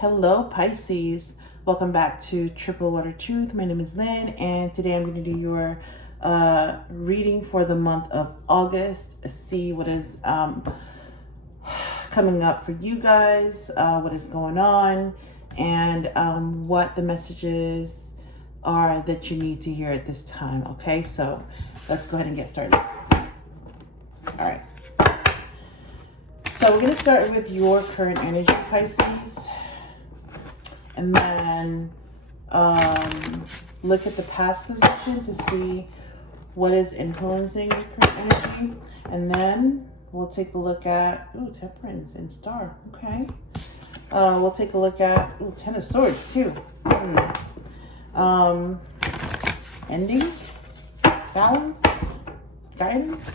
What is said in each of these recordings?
Hello, Pisces. Welcome back to Triple Water Truth. My name is Lynn, and today I'm going to do your reading for the month of August. See what is coming up for you guys, what is going on, and what the messages are that you need to hear at this time. Okay, so let's go ahead and get started. All right. So we're going to start with your current energy, Pisces. And then look at the past position to see what is influencing your current energy. And then we'll take a look at, Temperance and Star. Okay. We'll take a look at, Ten of Swords too. Ending, balance, guidance.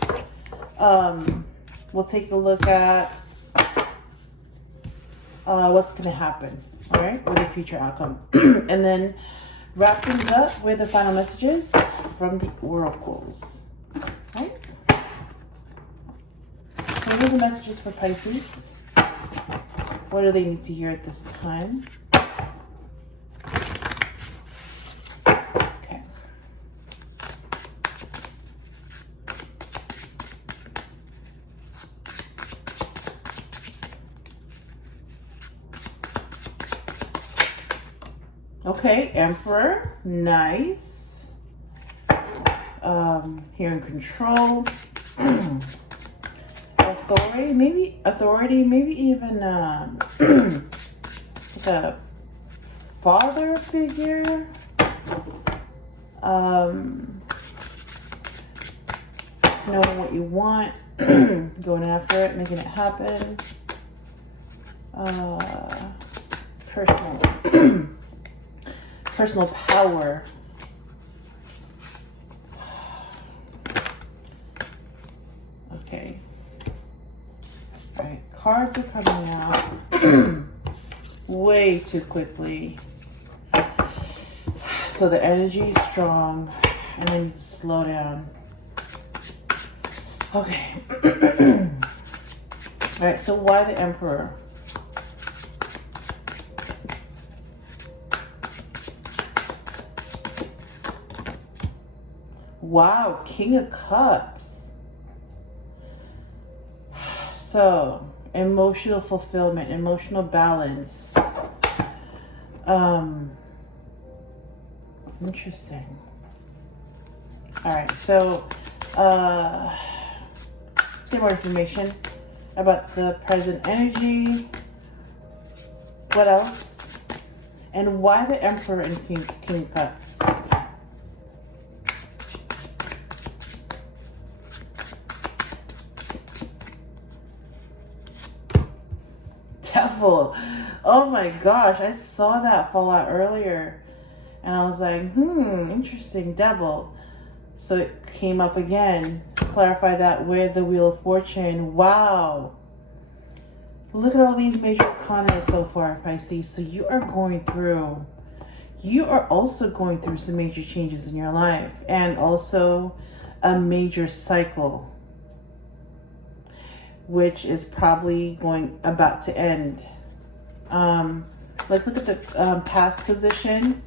We'll take a look at what's going to happen. All right, with the future outcome. And then wrap things up with the final messages from the oracles. All right. So what are the messages for Pisces? What do they need to hear at this time? Okay. Okay, Emperor, nice. Here in control. Authority, maybe even like a father figure. Knowing what you want, going after it, making it happen. Personal power. Okay. All right. Cards are coming out way too quickly. So the energy is strong and I need to slow down. Okay. All right. So why the Emperor? Wow, King of Cups. So, emotional fulfillment, emotional balance. Interesting. All right, so let's get more information about the present energy. What else? And why the Emperor and King of Cups? Devil. Oh my gosh, I saw that fall out earlier and I was like, interesting, Devil. So it came up again. Clarify that with the Wheel of Fortune. Wow. Look at all these major arcana so far, Pisces. So you are also going through some major changes in your life and also a major cycle, which is probably about to end. Let's look at the past position.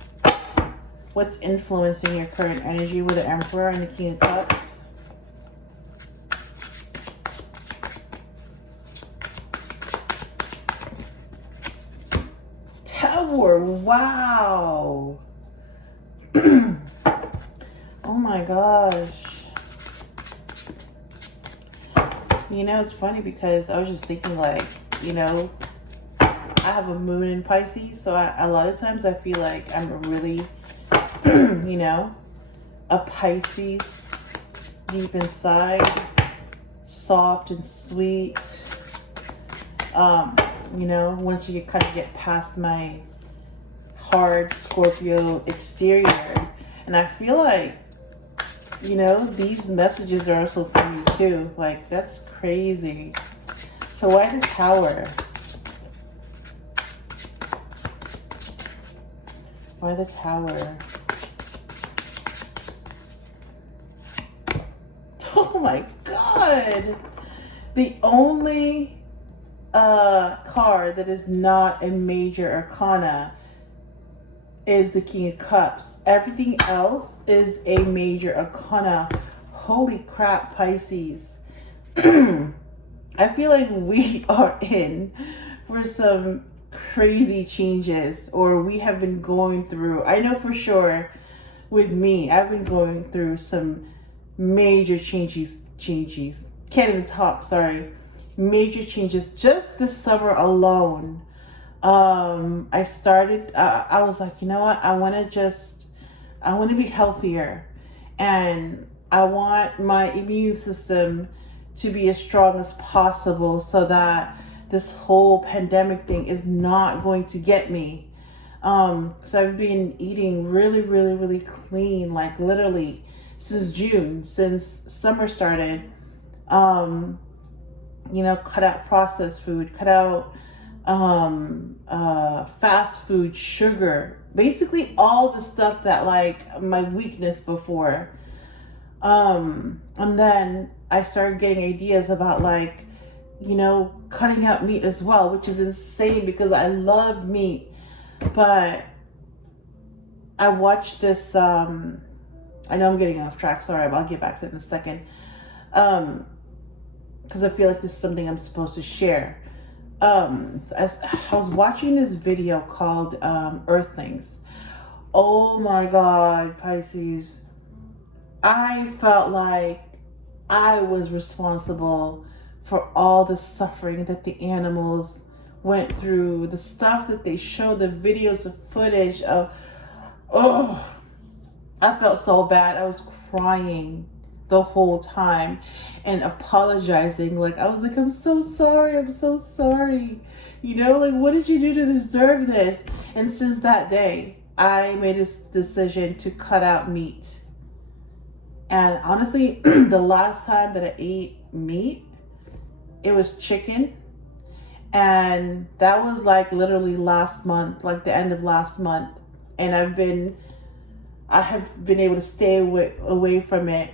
What's influencing your current energy with the Emperor and the King of Cups? Tower, wow. Oh my gosh. You know, it's funny because I was just thinking like, I have a moon in Pisces. So a lot of times I feel like I'm really, a Pisces deep inside, soft and sweet. Once you kind of get past my hard Scorpio exterior. And I feel like, these messages are also for you too. Like, that's crazy. So why the Tower? Why the Tower? Oh my God. The only card that is not a major arcana is the King of Cups. Everything else is a major arcana. Holy crap, Pisces. I feel like we are in for some crazy changes, or we have been going through, I know for sure with me, I've been going through some major changes. Can't even talk, sorry. Major changes just this summer alone. I started, I was like, you know what? I want to be healthier, and I want my immune system to be as strong as possible so that this whole pandemic thing is not going to get me. So I've been eating really, really, really clean, like literally since June, since summer started. Cut out processed food, cut out fast food, sugar, basically all the stuff that like my weakness before. And then I started getting ideas about like, cutting out meat as well, which is insane because I love meat. But I watched this, I know I'm getting off track, sorry, but I'll get back to it in a second. Because I feel like this is something I'm supposed to share. I was watching this video called Earthlings. Oh my God, Pisces. I felt like I was responsible for all the suffering that the animals went through, the stuff that they showed, the videos, the footage of, I felt so bad. I was crying the whole time and apologizing. Like, I was like, I'm so sorry. Like, what did you do to deserve this? And since that day, I made a decision to cut out meat. And honestly, the last time that I ate meat, it was chicken. And that was like literally last month, like the end of last month. And I have been able to stay away from it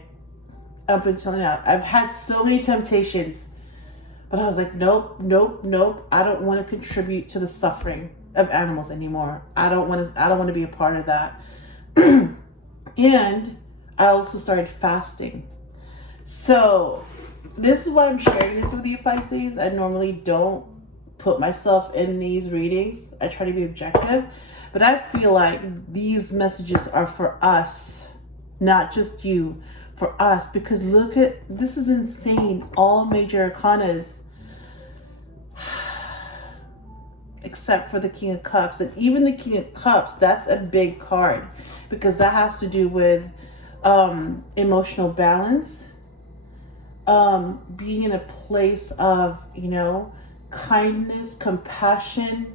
up until now. I've had so many temptations, but I was like, nope. I don't want to contribute to the suffering of animals anymore. I don't want to be a part of that. And I also started fasting. So this is why I'm sharing this with you, Pisces. I normally don't put myself in these readings. I try to be objective, but I feel like these messages are for us, not just you, for us, because look at, this is insane. All major arcanas, except for the King of Cups. And even the King of Cups, that's a big card because that has to do with emotional balance, being in a place of, kindness, compassion,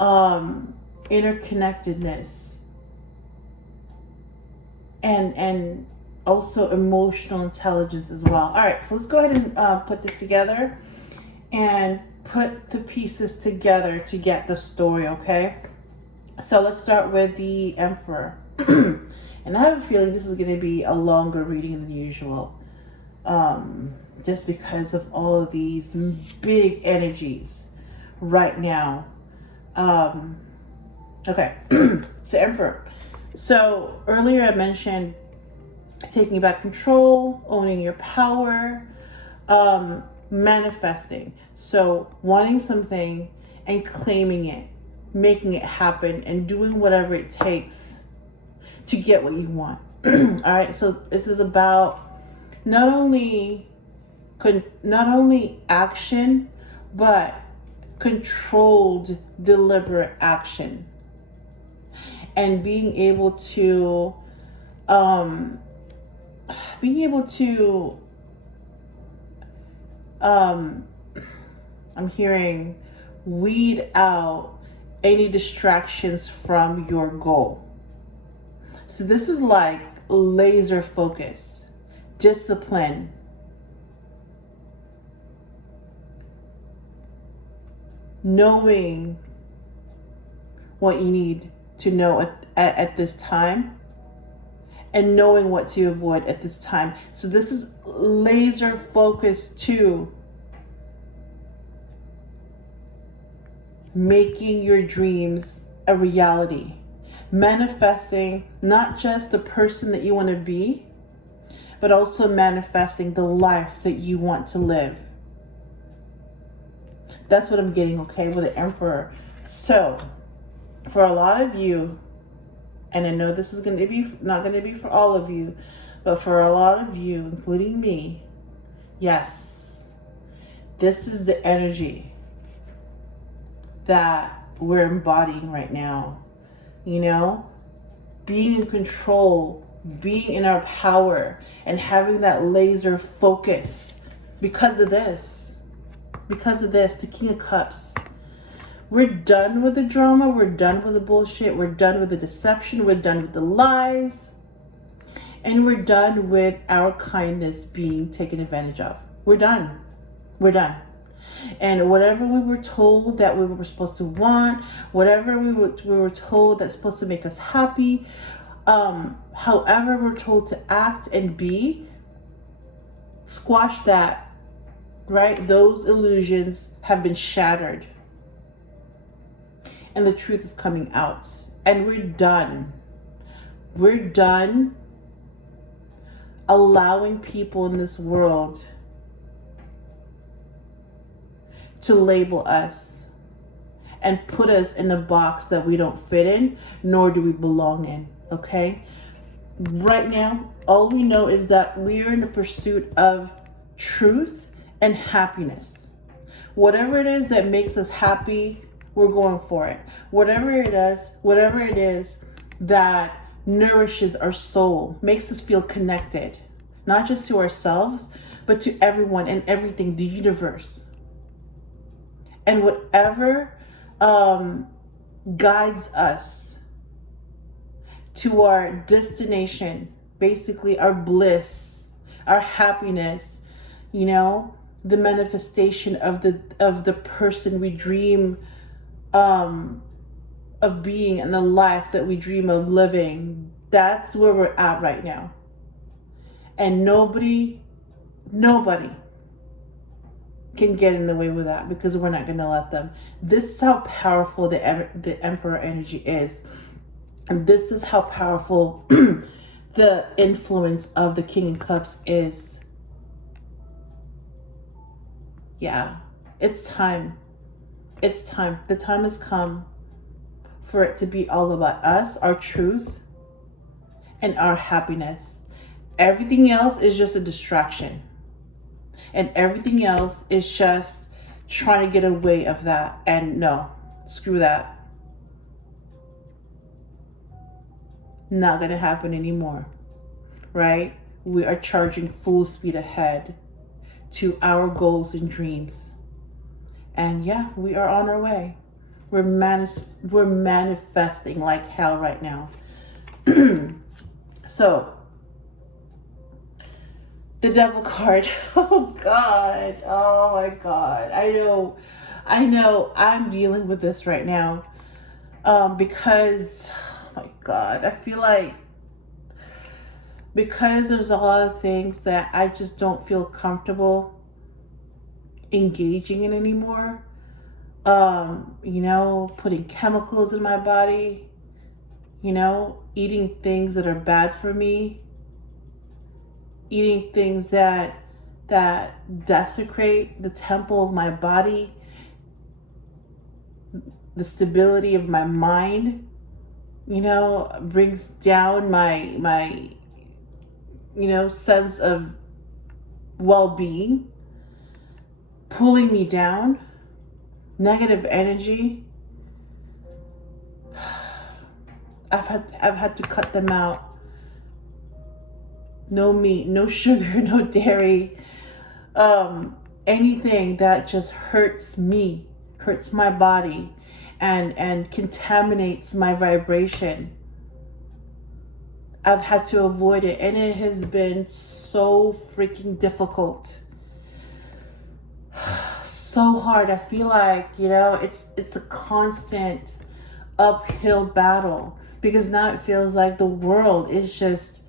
interconnectedness, and also emotional intelligence as well. All right, so let's go ahead and put this together and put the pieces together to get the story, okay? So let's start with the Emperor. And I have a feeling this is going to be a longer reading than usual, just because of all of these big energies right now. Okay, so Emperor. So earlier I mentioned taking back control, owning your power, manifesting. So wanting something and claiming it, making it happen, and doing whatever it takes to get what you want. All right, so this is about not only action, but controlled, deliberate action, and being able to I'm hearing weed out any distractions from your goal. So this is like laser focus, discipline, knowing what you need to know at this time, and knowing what to avoid at this time. So this is laser focus to making your dreams a reality. Manifesting not just the person that you want to be, but also manifesting the life that you want to live. That's what I'm getting, okay, with the Emperor. So, for a lot of you, and I know this is going to be not going to be for all of you, but for a lot of you, including me, yes, this is the energy that we're embodying right now. You know, being in control, being in our power, and having that laser focus because of this, the King of Cups. We're done with the drama. We're done with the bullshit. We're done with the deception. We're done with the lies. And we're done with our kindness being taken advantage of. We're done. We're done. And whatever we were told that we were supposed to want, whatever we were told that's supposed to make us happy, however we're told to act and be, squash that, right? Those illusions have been shattered. And the truth is coming out. And we're done. We're done allowing people in this world to label us and put us in a box that we don't fit in, nor do we belong in, okay? Right now, all we know is that we're in the pursuit of truth and happiness. Whatever it is that makes us happy, we're going for it. Whatever it is that nourishes our soul, makes us feel connected, not just to ourselves, but to everyone and everything, the universe. And whatever guides us to our destination, basically our bliss, our happiness, you know, the manifestation of the person we dream of being and the life that we dream of living. That's where we're at right now. And nobody can get in the way with that, because we're not going to let them. This is how powerful the Emperor energy is. And this is how powerful the influence of the King of Cups is. Yeah, it's time. It's time. The time has come for it to be all about us, our truth, and our happiness. Everything else is just a distraction. And everything else is just trying to get away of that. And no, screw that. Not going to happen anymore, right? We are charging full speed ahead to our goals and dreams. And yeah, we are on our way. We're manifesting like hell right now. So, the Devil card. Oh God. Oh my God. I know I'm dealing with this right now. Because, oh my God, I feel like because there's a lot of things that I just don't feel comfortable engaging in anymore. You know, putting chemicals in my body, you know, eating things that are bad for me, eating things that desecrate the temple of my body, the stability of my mind, you know, brings down my you know, sense of well-being, pulling me down, negative energy. I've had to cut them out. No meat, no sugar, no dairy, anything that just hurts me, hurts my body, and contaminates my vibration. I've had to avoid it, and it has been so freaking difficult. So hard. I feel like, you know, it's a constant uphill battle, because now it feels like the world is just,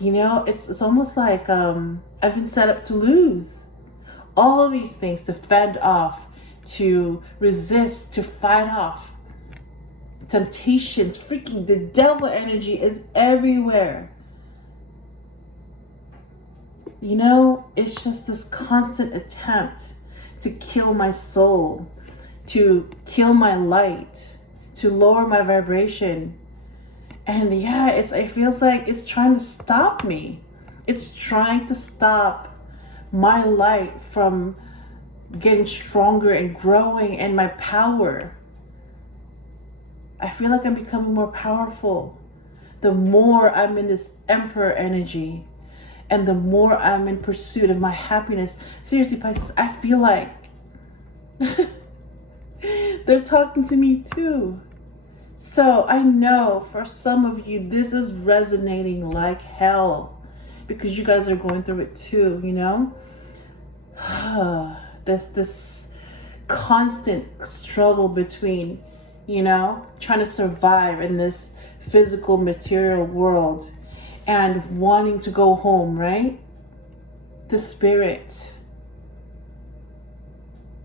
you know, it's almost like I've been set up to lose all of these things, to fend off, to resist, to fight off temptations. Freaking the devil energy is everywhere. You know, it's just this constant attempt to kill my soul, to kill my light, to lower my vibration. And yeah, it feels like it's trying to stop me. It's trying to stop my light from getting stronger and growing, and my power. I feel like I'm becoming more powerful the more I'm in this Emperor energy, and the more I'm in pursuit of my happiness. Seriously, Pisces, I feel like they're talking to me too. So I know for some of you, this is resonating like hell, because you guys are going through it too, you know? This constant struggle between, you know, trying to survive in this physical material world and wanting to go home, right? The spirit,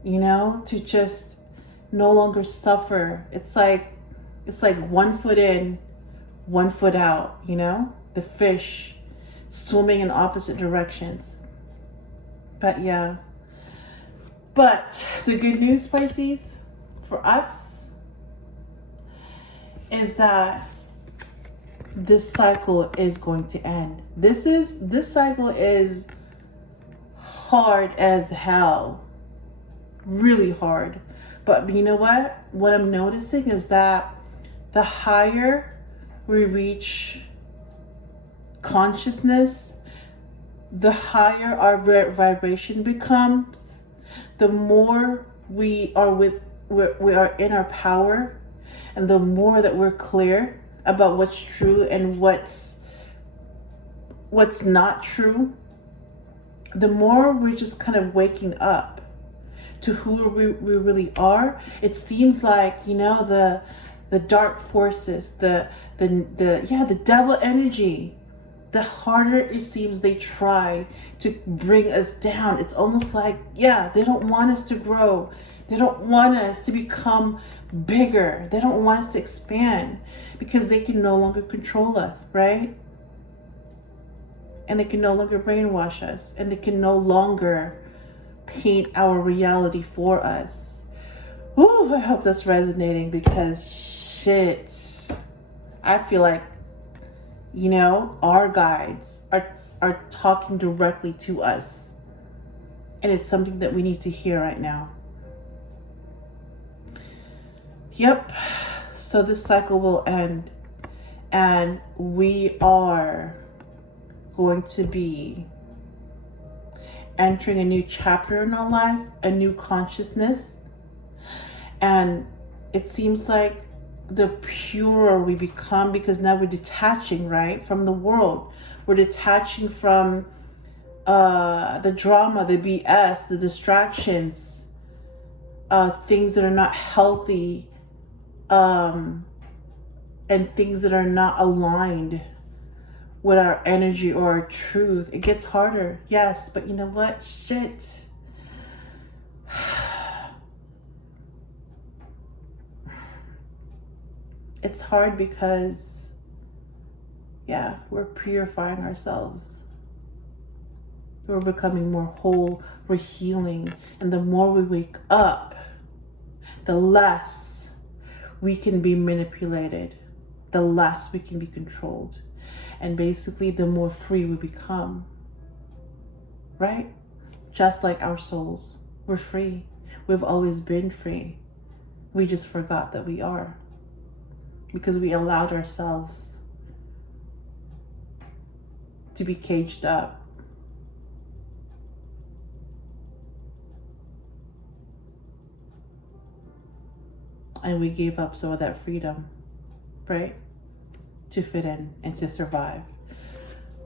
you know, to just no longer suffer. It's like 1 foot in, 1 foot out, you know? The fish swimming in opposite directions. But yeah. But the good news, Pisces, for us is that this cycle is going to end. This cycle is hard as hell. Really hard. But you know what? What I'm noticing is that the higher we reach consciousness, the higher our vibration becomes, the more we are in our power, and the more that we're clear about what's true and what's not true, the more we're just kind of waking up to who we really are. It seems like, you know, the dark forces, the devil energy, the harder it seems they try to bring us down. It's almost like, yeah, they don't want us to grow. They don't want us to become bigger. They don't want us to expand, because they can no longer control us, right? And they can no longer brainwash us, and they can no longer paint our reality for us. Ooh, I hope that's resonating, because shit, I feel like, you know, our guides are talking directly to us, and it's something that we need to hear right now. Yep. So this cycle will end, and we are going to be entering a new chapter in our life, a new consciousness. And it seems like the purer we become, because now we're detaching, right, from the world. We're detaching from the drama, the BS, the distractions, things that are not healthy, and things that are not aligned with our energy or our truth. It gets harder, yes, but you know what? Shit. It's hard because, yeah, we're purifying ourselves. We're becoming more whole, we're healing. And the more we wake up, the less we can be manipulated, the less we can be controlled. And basically, the more free we become, right? Just like our souls, we're free. We've always been free. We just forgot that we are, because we allowed ourselves to be caged up. And we gave up some of that freedom, right? To fit in and to survive.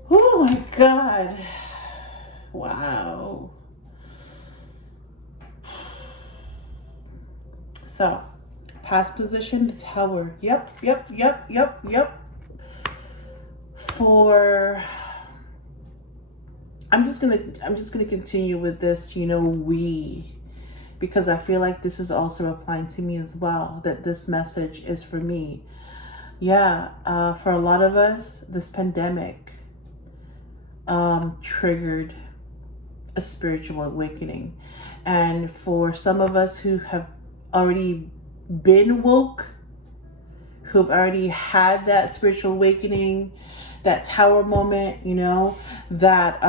Oh my God. Wow. So, past position, the Tower. Yep. I'm just gonna continue with this, you know, we. because I feel like this is also applying to me as well, that this message is for me. Yeah, for a lot of us, this pandemic triggered a spiritual awakening. And for some of us who have already been woke, who've already had that spiritual awakening, that tower moment, you know, that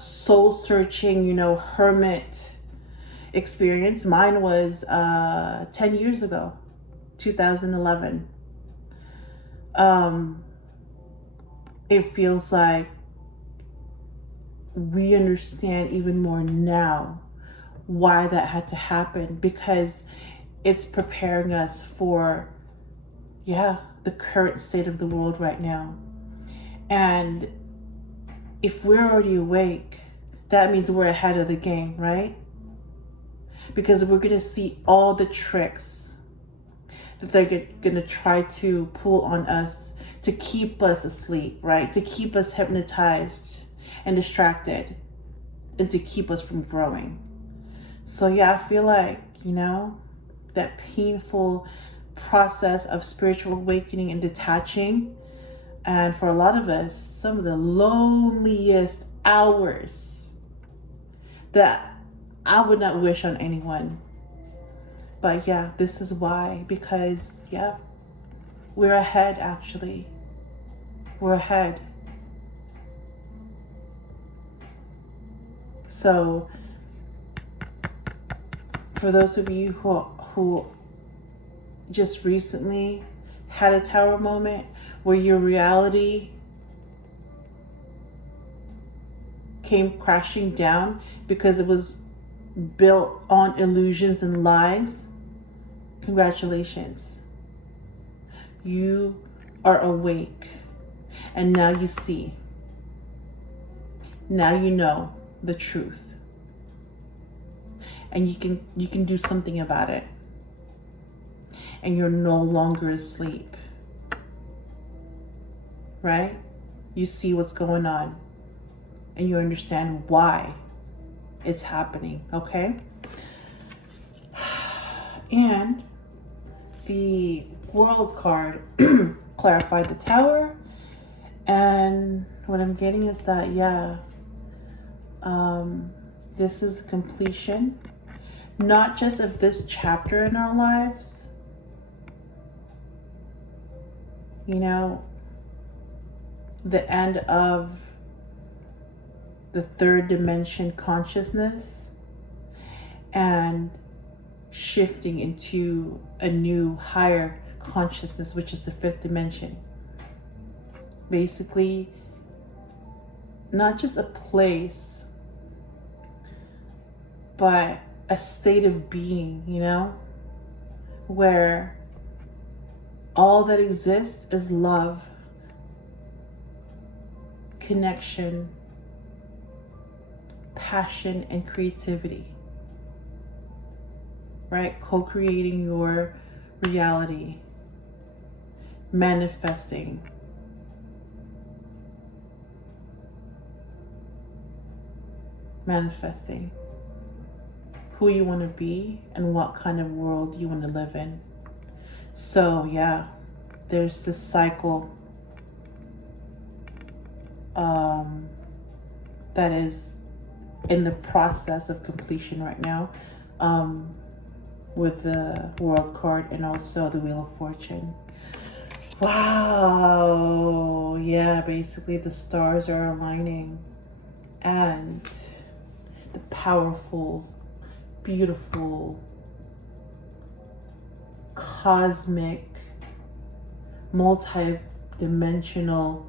soul searching, you know, hermit experience. Mine was 10 years ago, 2011. It feels like we understand even more now why that had to happen, because it's preparing us for, the current state of the world right now. And if we're already awake, that means we're ahead of the game, right? Because we're going to see all the tricks that they're going to try to pull on us to keep us asleep, right? To keep us hypnotized and distracted, and to keep us from growing. So yeah, I feel like, you know, that painful process of spiritual awakening and detaching, and for a lot of us, some of the loneliest hours that I would not wish on anyone. But yeah, this is why, because we're ahead. Actually, we're ahead. So for those of you who just recently had a tower moment where your reality came crashing down because it was built on illusions and lies, congratulations. You are awake, and now you see. Now you know the truth, and you can do something about it, and you're no longer asleep, right? You see what's going on, and you understand why it's happening, okay? And the World card clarified the Tower, and what I'm getting is that this is completion, not just of this chapter in our lives, you know, the end of the third dimension consciousness and shifting into a new higher consciousness, which is the fifth dimension. Basically, not just a place, but a state of being, you know, where all that exists is love, connection, passion, and creativity, right? Co-creating your reality, manifesting, who you want to be and what kind of world you want to live in. So there's this cycle that is in the process of completion right now, with the World card and also the Wheel of Fortune. Wow. Yeah, basically the stars are aligning, and the powerful, beautiful, cosmic, multi-dimensional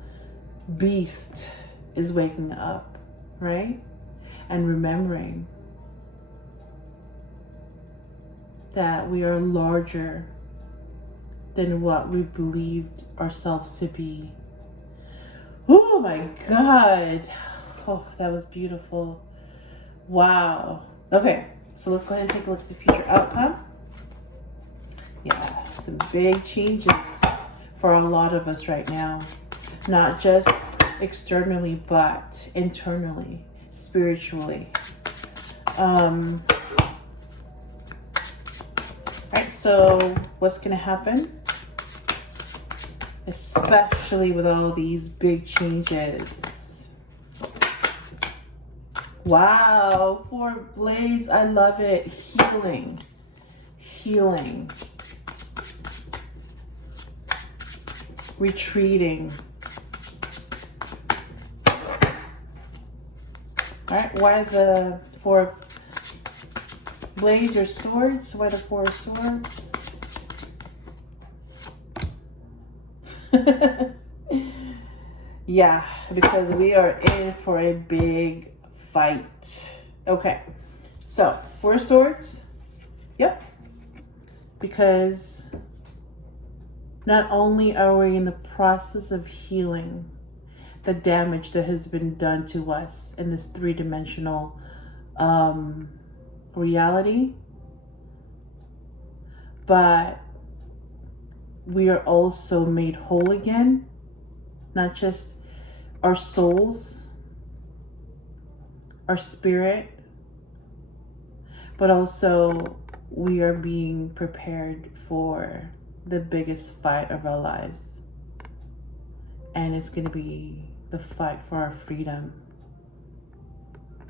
beast is waking up, right? And remembering that we are larger than what we believed ourselves to be. Oh my God. Oh, that was beautiful. Wow. Okay, so let's go ahead and take a look at the future outcome. Yeah, some big changes for a lot of us right now. Not just externally, but internally, spiritually. Alright, so what's going to happen? Especially with all these big changes. Wow, 4 blades. I love it. Healing. Healing. Retreating. Alright, why the 4 blades or swords? Why the 4 swords? Yeah, because we are in for a big fight. Okay, so 4 swords. Yep. Because not only are we in the process of healing the damage that has been done to us in this 3-dimensional reality, but we are also made whole again. Not just our souls, our spirit, but also we are being prepared for the biggest fight of our lives. And it's going to be the fight for our freedom,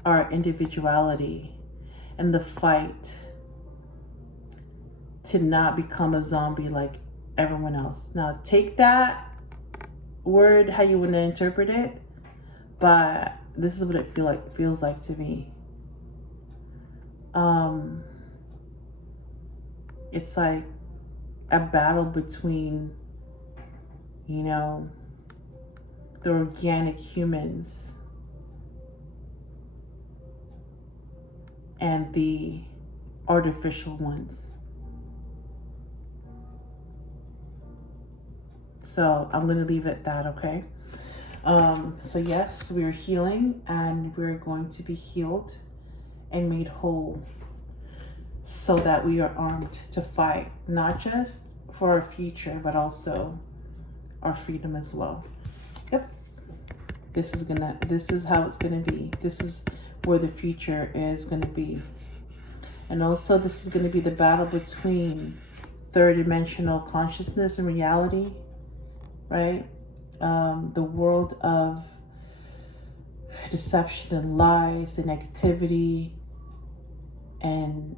our individuality, and the fight to not become a zombie like everyone else. Now, take that word how you want to interpret it, but this is what it feels like to me. It's like a battle between, you know, the organic humans and the artificial ones. So I'm going to leave it at that, okay? So yes, we're healing, and we're going to be healed and made whole so that we are armed to fight, not just for our future, but also our freedom as well. Yep. This is how it's gonna be. This is where the future is gonna be. And also this is gonna be the battle between 3rd-dimensional consciousness and reality, right? The world of deception and lies and negativity and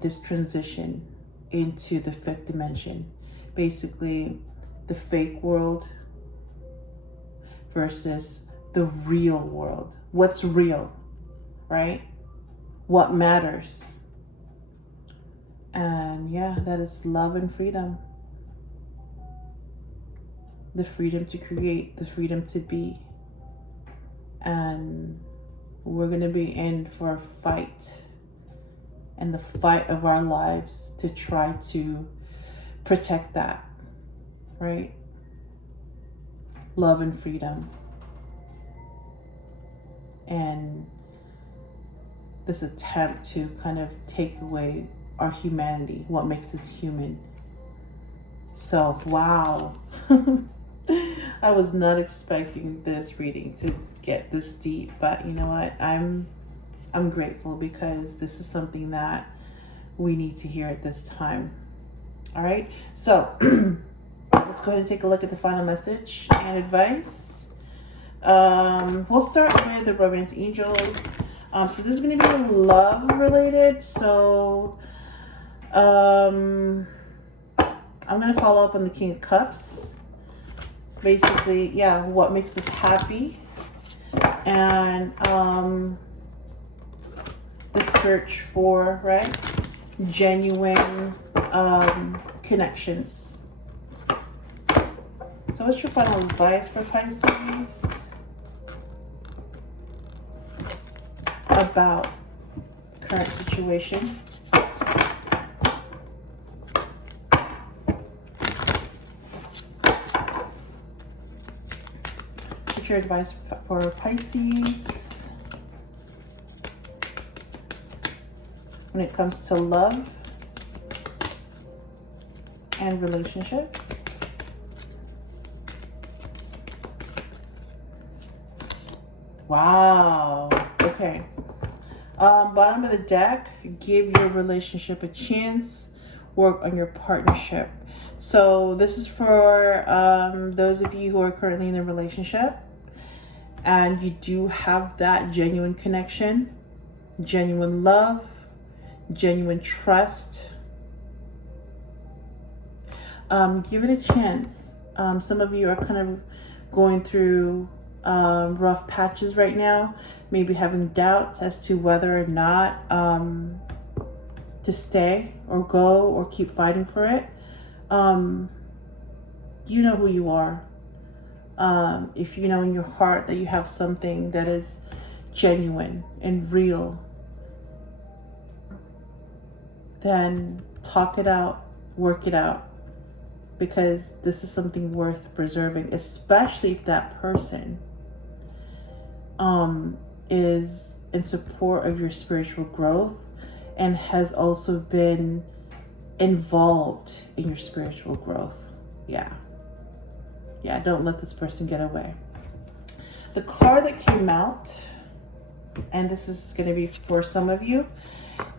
this transition into the 5th dimension. Basically, the fake world versus the real world. What's real, right? What matters? And yeah, that is love and freedom. The freedom to create, the freedom to be. And we're going to be in for a fight, and the fight of our lives to try to protect that, right? Love and freedom. And this attempt to kind of take away our humanity, what makes us human. So, wow. I was not expecting this reading to get this deep, but you know what? I'm grateful, because this is something that we need to hear at this time. All right, so let's go ahead and take a look at the final message and advice. We'll start with the romance angels. So this is going to be love related. So I'm going to follow up on the King of Cups. Basically, yeah, what makes us happy, and the search for, right, genuine connections. So what's your final advice for Pisces about current situation? What's your advice for Pisces when it comes to love and relationships? Wow. Okay. Bottom of the deck, give your relationship a chance. Work on your partnership. So this is for those of you who are currently in a relationship and you do have that genuine connection, genuine love, genuine trust. Give it a chance. Some of you are kind of going through rough patches right now, maybe having doubts as to whether or not to stay or go or keep fighting for it. You know who you are. If you know in your heart that you have something that is genuine and real, then talk it out, work it out. Because this is something worth preserving, especially if that person is in support of your spiritual growth and has also been involved in your spiritual growth. Yeah, don't let this person get away. The card that came out, and this is going to be for some of you,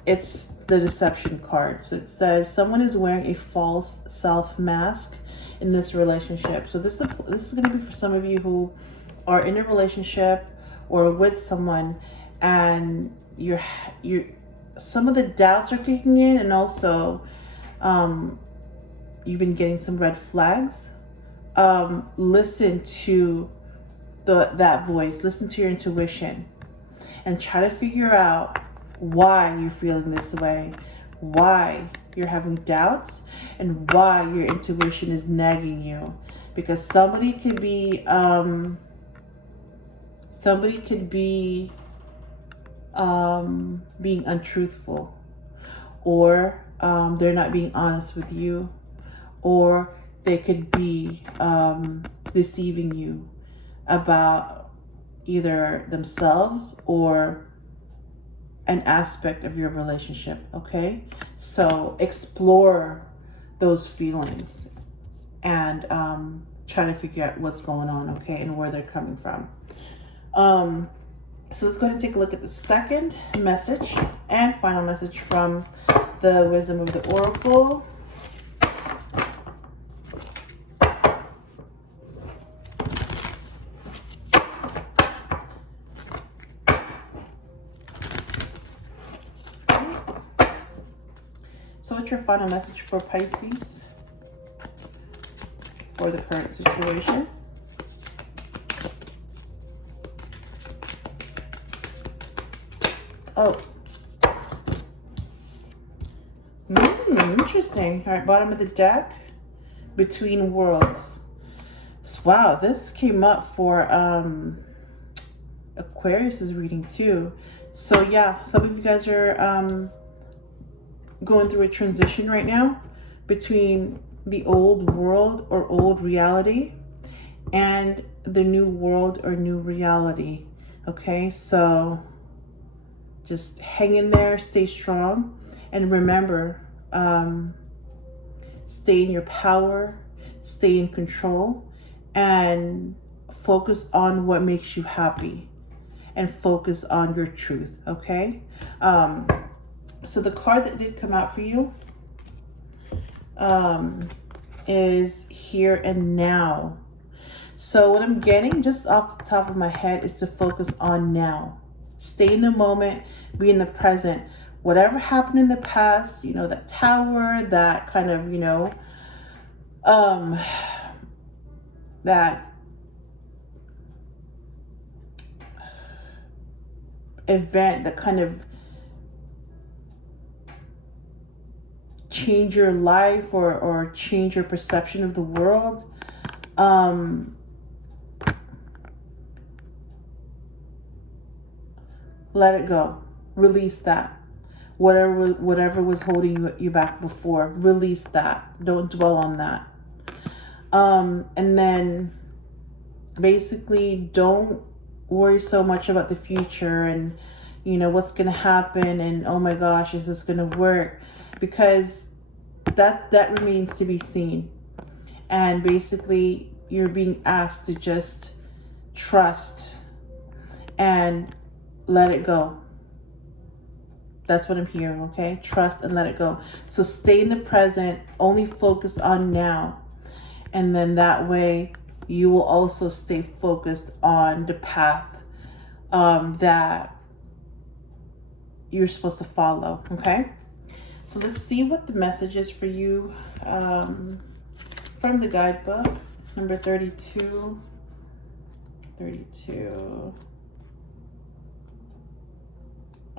it's the deception card. So it says someone is wearing a false self mask in this relationship. So this is going to be for some of you who are in a relationship or with someone, and you're some of the doubts are kicking in, and also you've been getting some red flags. Listen to that voice. Listen to your intuition, and try to figure out why you're feeling this way, why you're having doubts, and why your intuition is nagging you. Because somebody could be being untruthful, or they're not being honest with you, or they could be deceiving you about either themselves or an aspect of your relationship. Okay, so explore those feelings and try to figure out what's going on, okay, and where they're coming from. So let's go ahead and take a look at the second message and final message from the Wisdom of the Oracle. So what's your final message for Pisces for the current situation? Oh. Interesting. All right, bottom of the deck, Between Worlds. So, wow, this came up for Aquarius's reading too. So yeah, some of you guys are going through a transition right now between the old world or old reality and the new world or new reality. Okay, so just hang in there, stay strong, and remember, stay in your power, stay in control, and focus on what makes you happy, and focus on your truth. Okay, so the card that did come out for you is Here and Now. So what I'm getting just off the top of my head is to focus on now. Stay in the moment, be in the present. Whatever happened in the past, you know, that tower, that kind of, you know, that event that kind of change your life or change your perception of the world. Let it go. Release that. Whatever was holding you back before, release that. Don't dwell on that. And then basically don't worry so much about the future and, you know, what's going to happen and, oh my gosh, is this going to work? Because that remains to be seen. And basically you're being asked to just trust and let it go. That's what I'm hearing, okay? Trust and let it go. So stay in the present, only focus on now. And then that way you will also stay focused on the path that you're supposed to follow, okay? So let's see what the message is for you from the guidebook, number 32. 32.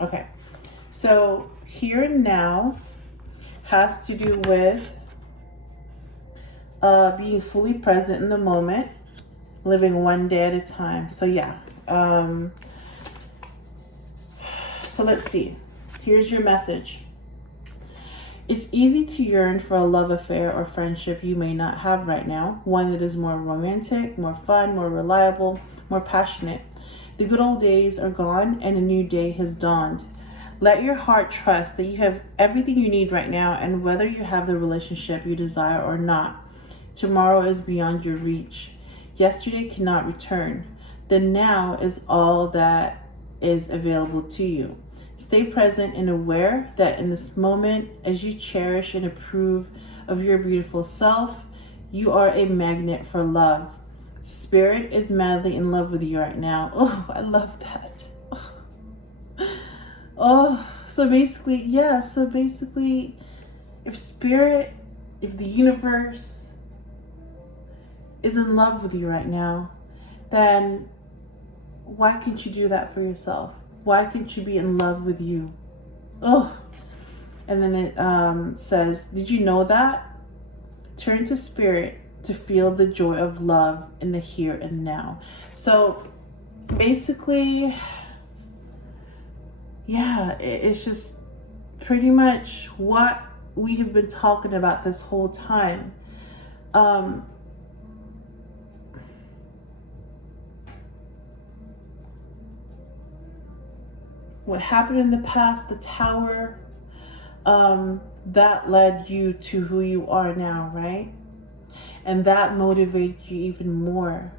Okay. So here and now has to do with being fully present in the moment, living one day at a time. So yeah. So let's see. Here's your message. It's easy to yearn for a love affair or friendship you may not have right now. One that is more romantic, more fun, more reliable, more passionate. The good old days are gone and a new day has dawned. Let your heart trust that you have everything you need right now, and whether you have the relationship you desire or not, tomorrow is beyond your reach. Yesterday cannot return. The now is all that is available to you. Stay present and aware that in this moment, as you cherish and approve of your beautiful self, you are a magnet for love. Spirit is madly in love with you right now. Oh, I love that. Oh, so basically, yeah, if the universe is in love with you right now, then why can't you do that for yourself? Why can't you be in love with you? Oh, and then it says, did you know that? Turn to spirit to feel the joy of love in the here and now. So basically, yeah, it's just pretty much what we have been talking about this whole time. What happened in the past, the tower, that led you to who you are now, right? And that motivates you even more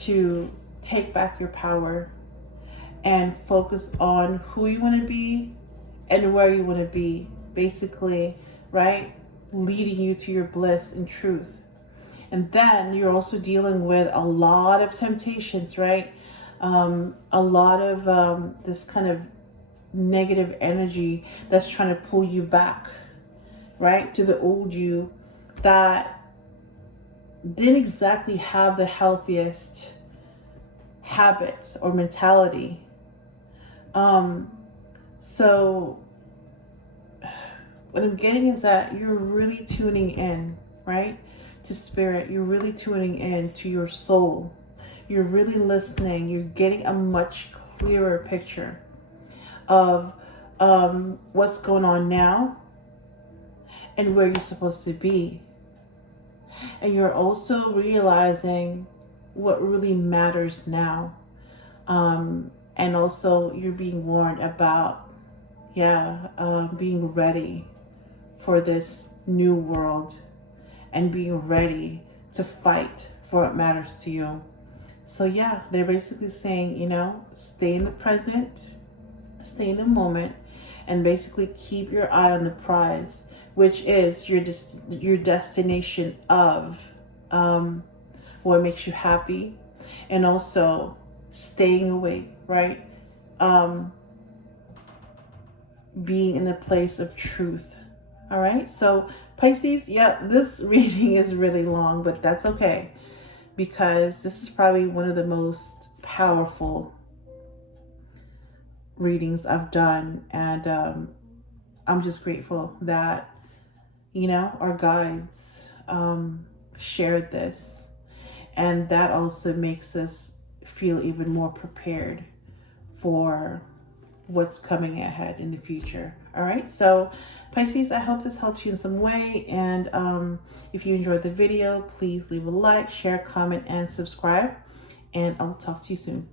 to take back your power and focus on who you want to be and where you want to be, basically, right? Leading you to your bliss and truth. And then you're also dealing with a lot of temptations, right? A lot of this kind of negative energy that's trying to pull you back, right? To the old you that didn't exactly have the healthiest habits or mentality. So what I'm getting is that you're really tuning in, right? To spirit. You're really tuning in to your soul. You're really listening. You're getting a much clearer picture of what's going on now and where you're supposed to be. And you're also realizing what really matters now. And also you're being warned about, being ready for this new world and being ready to fight for what matters to you. So yeah, they're basically saying, stay in the present, stay in the moment, and basically keep your eye on the prize, which is your destination of what makes you happy, and also staying awake, right? Being in the place of truth. All right, so Pisces, this reading is really long, but that's okay, because this is probably one of the most powerful readings I've done, and I'm just grateful that our guides shared this, and that also makes us feel even more prepared for what's coming ahead in the future. All right, so Pisces, I hope this helps you in some way, and if you enjoyed the video, please leave a like, share, comment, and subscribe, and I'll talk to you soon.